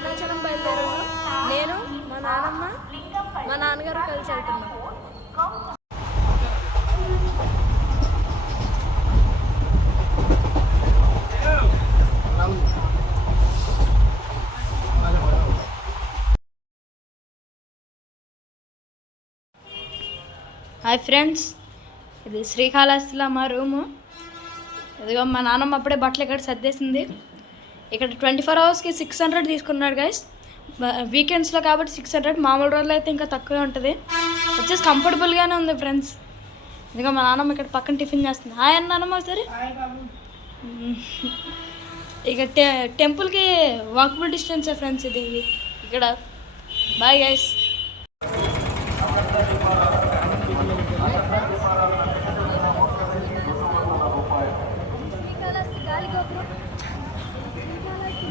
అరుణాచలం బయలుదేరాను. నేను, మా నాన్నమ్మ, మా నాన్నగారు కలిసి వెళ్తున్నాం. హాయ్ ఫ్రెండ్స్, ఇది శ్రీకాళహస్తిలో మా రూము. ఇదిగో మా నాన్నమ్మ అప్పుడే బట్టలు ఇక్కడ సర్దేసింది. ఇక్కడ 24 అవర్స్కి 600 తీసుకున్నాడు గైస్. వీకెండ్స్లో కాబట్టి 600, మామూలు రోజులు అయితే ఇంకా తక్కువే ఉంటుంది. వచ్చేసి కంఫర్టబుల్గానే ఉంది ఫ్రెండ్స్. ఇదిగో మా నాన్నమ్మ ఇక్కడ పక్కన టిఫిన్ చేస్తుంది. హాయ్ అన్న నాన్నమ్మ సరే. ఇక టెంపుల్కి వాకబుల్ డిస్టెన్సే ఫ్రెండ్స్ ఇది ఇక్కడ. Bye guys.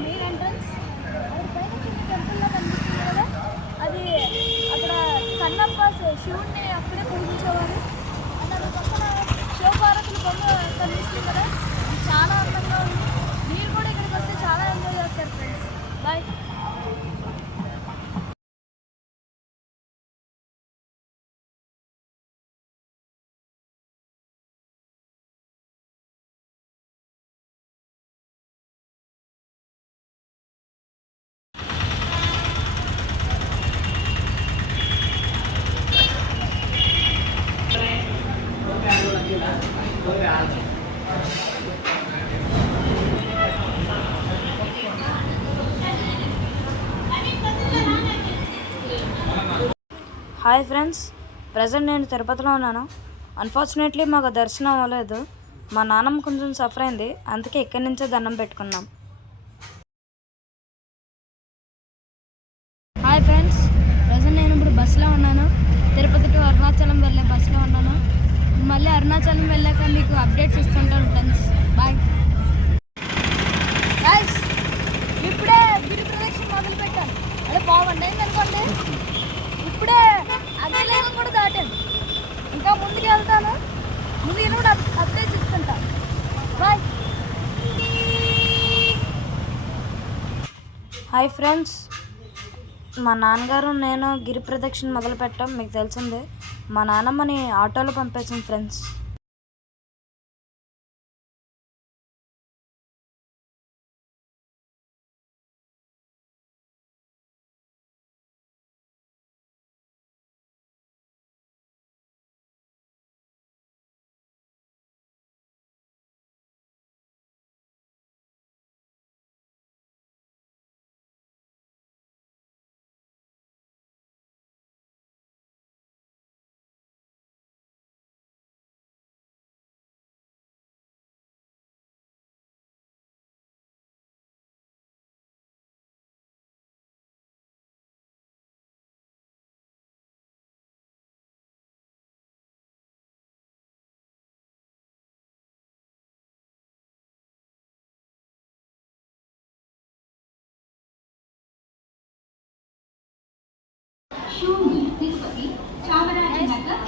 మెయిన్ ఎంట్రన్స్ టెంపుల్లో కనిపిస్తుంది కదా, అది అక్కడ కన్నప్ప శివుణ్ణి అక్కడే పూజించేవారు. అండ్ అది పక్కన శివపార్వతుల బొమ్మ కనిపిస్తుంది కదా, చాలా అందంగా ఉంది. మీరు కూడా ఇక్కడికి వస్తే చాలా ఎంజాయ్ చేస్తారు friends. Bye. Hi friends, present నేను తిరుపతిలో ఉన్నాను. అన్ఫార్చునేట్లీ మాకు దర్శనం అవ్వలేదు. మా నాన్నమ్మ కొంచెం సఫర్ అయింది, అందుకే ఇక్కడి నుంచే దండం పెట్టుకున్నాం. హాయ్ ఫ్రెండ్స్, ప్రజెంట్ నేను ఇప్పుడు బస్సులో ఉన్నాను. తిరుపతి టు అరుణాచలం వెళ్ళే బస్సులో ఉన్నాను. మళ్ళీ అరుణాచలం వెళ్ళాక మీకు అప్డేట్స్ ఇస్తుంటాను ఫ్రెండ్స్. బాయ్. గైస్, ఇప్పుడే గిరి ప్రదక్షిణ మొదలు పెట్టాను. అదే బాగుంది అనుకోండి. ఇప్పుడే అగ్నిలేఖం కూడా దాటాను. ఇంకా ముందుకు వెళ్తాను. ముందు కూడా అప్డేట్స్ ఇస్తుంటా. బాయ్. హాయ్ ఫ్రెండ్స్, మా నాన్నగారు నేను గిరి ప్రదక్షిణ మొదలు పెట్టాం. మీకు తెలిసిందే, మా నాన్నమ్మని ఆటోలో పంపేసాం ఫ్రెండ్స్. తిరుపతి చామరాజనగర్